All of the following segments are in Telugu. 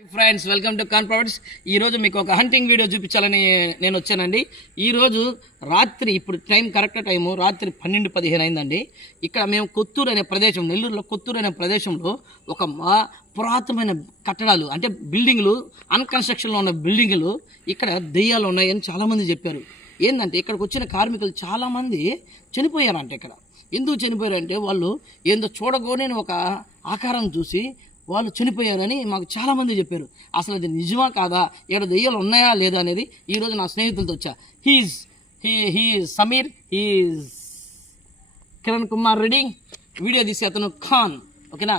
ఫ్రెండ్స్ వెల్కమ్ టు కాన్ ప్రాపర్టీస్. ఈరోజు మీకు ఒక హంటింగ్ వీడియో చూపించాలని నేను వచ్చానండి. ఈరోజు రాత్రి ఇప్పుడు కరెక్ట్ టైము రాత్రి 12:15 అయిందండి. ఇక్కడ మేము కొత్తూరు అనే ప్రదేశం, నెల్లూరులో కొత్తూరు అనే ప్రదేశంలో ఒక పురాతనమైన కట్టడాలు అంటే బిల్డింగ్లు, అన్కన్స్ట్రక్షన్లో ఉన్న బిల్డింగ్లు, ఇక్కడ దెయ్యాలు ఉన్నాయని చాలామంది చెప్పారు. ఏంటంటే ఇక్కడికి వచ్చిన కార్మికులు చాలామంది చనిపోయారంట. ఇక్కడ ఎందుకు చనిపోయారంటే వాళ్ళు ఏందో చూడగోనే ఒక ఆకారం చూసి వాళ్ళు చనిపోయారని మాకు చాలామంది చెప్పారు. అసలు అది నిజమా కాదా, ఇక్కడ దెయ్యాలు ఉన్నాయా లేదా అనేది ఈరోజు నా స్నేహితులతో వచ్చా. He Sameer, he's Kiran Kumar Reddy, video తీసి అతను ఖాన్, ఓకేనా.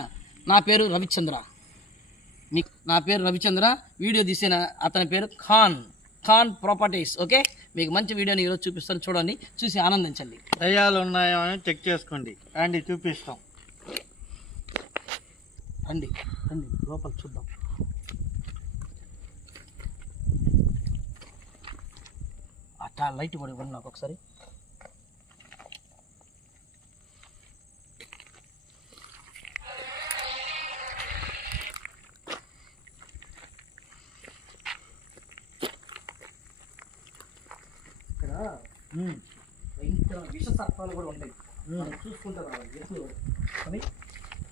నా పేరు రవిచంద్ర, నా పేరు రవిచంద్ర, వీడియో తీసిన అతని పేరు ఖాన్ ప్రాపర్టీస్. ఓకే, మీకు మంచి వీడియోని ఈరోజు చూపిస్తాను, చూడండి, చూసి ఆనందించండి. దయ్యాలు ఉన్నాయో అని చెక్ చేసుకోండి, రండి చూపిస్తాం. రండి లోపల చూద్దాం. అట్టా లైట్ కూడా ఇవ్వండి నాకు ఒకసారి. ఇక్కడ భయంకర విష సర్పాలు కూడా ఉంటాయి, చూసుకుంటారు ఎక్కువ. అని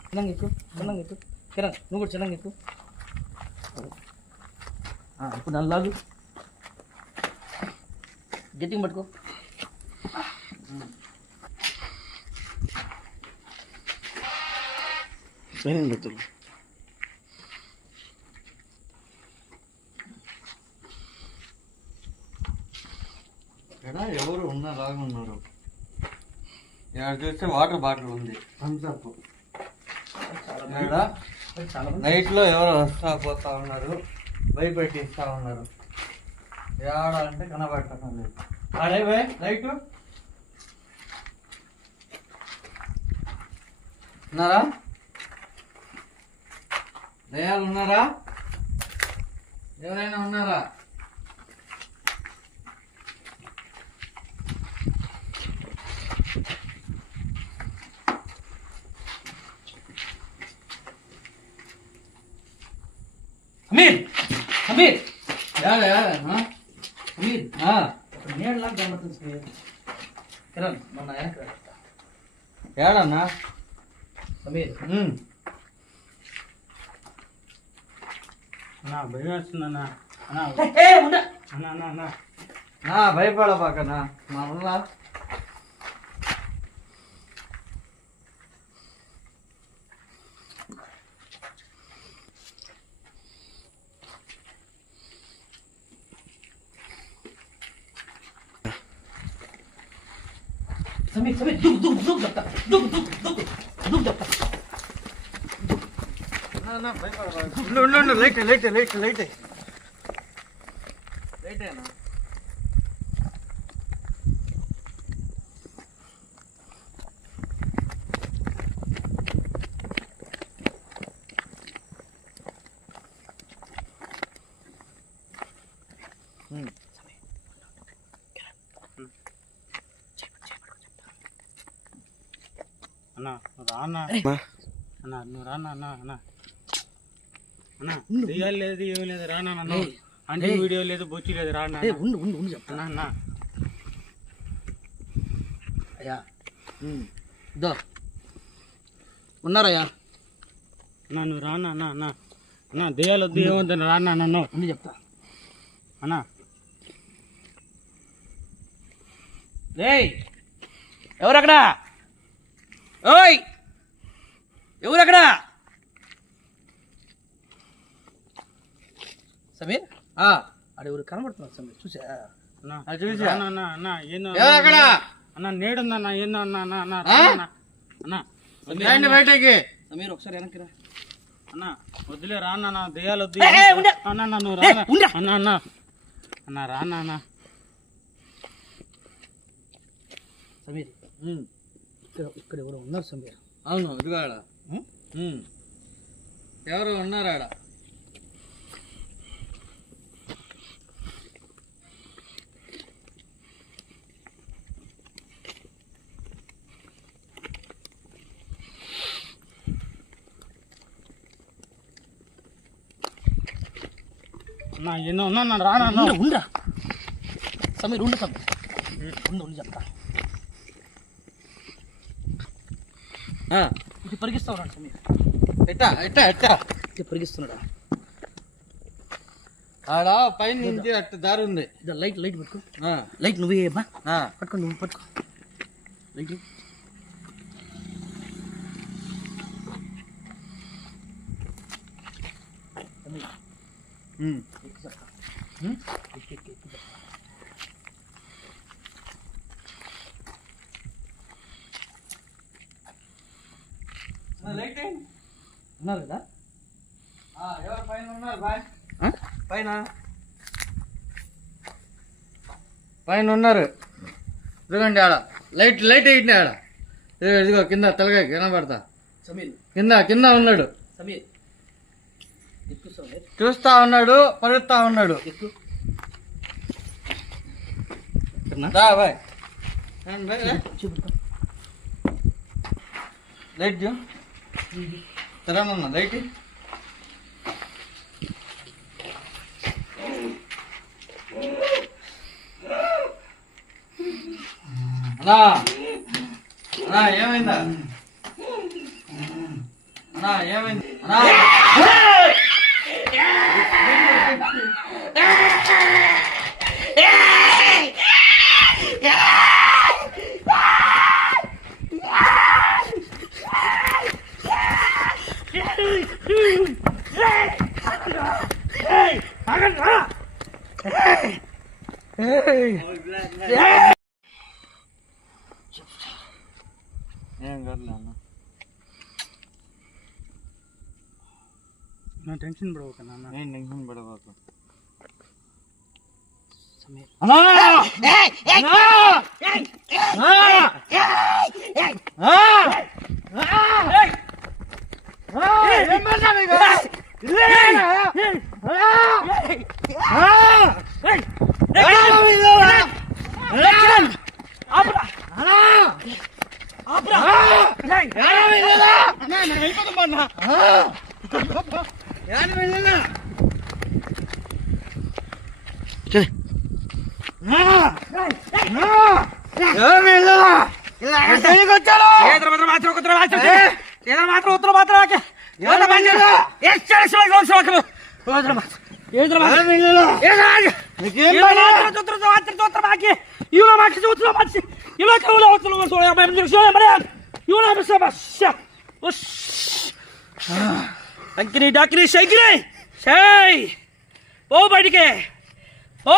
చిన్నంగా ఎక్కు కిరణ్, నువ్వు కూడా చిన్నంగా ఎక్కు. ఇప్పుడు నల్లాగు గట్టిగా పట్టుకో. ఇక్కడ ఎవరు ఉన్నలాగా ఉన్నారు. ఇక్కడ చూస్తే వాటర్ బాటిల్ ఉంది, థమ్స్అప్. నైట్ లో ఎవరు వస్తా పోతా ఉన్నారు, భయపెట్టిస్తా ఉన్నారు. ఏడ అంటే కనబడటం లేదు. అడే భయ్ నైట్ ఉన్నారా, దయాలు ఉన్నారా, ఎవరైనా ఉన్నారా? సమీర్ సమీర్ నీడలాగా గమ్మతుంది కిరణ్, మొన్న ఏడన్నా సమీర్ అన్నా భయం వేస్తుందన్నా. భయపడబాకన్నా మళ్ళా. సమీర్ దుక్ లైట్ లైట్ లైట్ లైట్ లైటేనా? అన్నా రానా అన్నా, నువ్వు రానా అన్నా. అన్నా దెయ్యాలు లేదు, ఏమి లేదు, రానా నన్ను. అంటే వీడియో లేదు, బొచ్చి లేదు, రానా చెప్తానా అన్నా. అయ్యా దో ఉన్నారయ్యా అన్నా, నువ్వు రానా అన్నా. అన్నా అన్నా దెయ్యాలు వద్దు, ఏమొద్దు, రానా నన్ను ఉండి చెప్తా. అన్నా రేయ్ ఎవరక్కడా, ఓయ్ ఎవరక్కడా? సమీర్ అడే ఊరు కనబడుతున్నారు సమీర్, చూసా చూసా అన్నా. అన్నా ఏందో అన్నా, నేడుందన్నా, ఏందో అన్నా. అన్నా అన్నా అన్నా బయటకి. సమీర్ ఒకసారి వెనక్కిరా అన్నా, వద్దులే రానా, దెయ్యాలు వద్దు అన్నా. నువ్వు రానా అన్నా. అన్నా అన్నా రానా అన్నా. సమీర్ ఇక్కడ ఎవరు ఉన్నారు సమీర్. అవును, ఇదిగో ఆడ ఎవరు ఉన్నారు ఆడ. ఎన్నో ఉన్నా రానా ఉండరా సమీర్ ఉండు సమీర్ ఉండు చెప్తా ఇది పరిగిస్తావు రా సమీర్ ఎట్టా ఎట్టా ఎట్టా ఇది పరిగిస్తున్నాడా ఆడ పైన నుంచి అట్ట దారి ఉంది లైట్ లైట్ పట్టుకో లైట్ నువ్వే అమ్మా పట్టుకో నువ్వు పట్టుకో లైట్ లైట్ ఉన్నారు కదా ఎవరు పైన ఉన్నారు బాయ్ పైన పైన ఉన్నారు ఇదిగోండి ఆడ లైట్ లైట్ వేయండి ఆడ ఇదిగో కింద తలగా కనబడతా సమీర్ కింద కింద ఉన్నాడు సమీర్ ఎక్కువ సమీర్ చూస్తా ఉన్నాడు పడుతా ఉన్నాడు ఎక్కువ దా బాయ్ చూపుతా లైట్ చూ తెరన్నా లైట్ అన్నా అన్నా ఏమైందా అన్నా ఏమైంది అన్నా ఏం కాదులే అన్న నా టెన్షన్ పడవక నాన్న ఏం టెన్షన్ పడవద్దు సమీర్ అంకిని డాకిని షైకిని షై పో బయటికి ఓ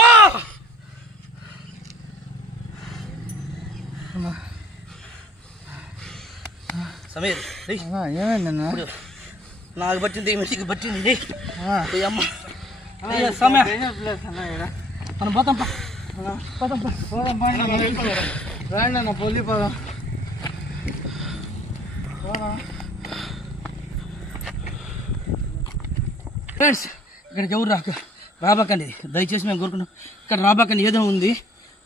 సమీర్ ఏమైందన్నా నాకు పట్టింది మనిషికి పట్టింది ఇది అమ్మ సమయ మనం పోతాం రాండి అన్న పొలి పోదాం ఫ్రెండ్స్ ఇక్కడికి ఎవరు రాబాకండి దయచేసి మేము కోరుకున్నాం ఇక్కడ రాబాకండి ఏదో ఉంది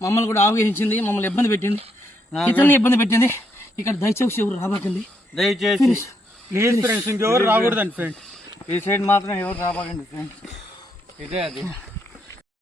మమ్మల్ని కూడా ఆవగించింది మమ్మల్ని ఇబ్బంది పెట్టింది ఇతరులని ఇబ్బంది పెట్టింది ఇక్కడ దయచేసి ఎవరు రాబాకండి దయచేసి లేదు ఫ్రెండ్స్ ఇంకెవరు రాకూడదండి ఫ్రెండ్స్ ఈ సైడ్ మాత్రం ఎవరు రాబాకండి ఫ్రెండ్స్ ఇదే అది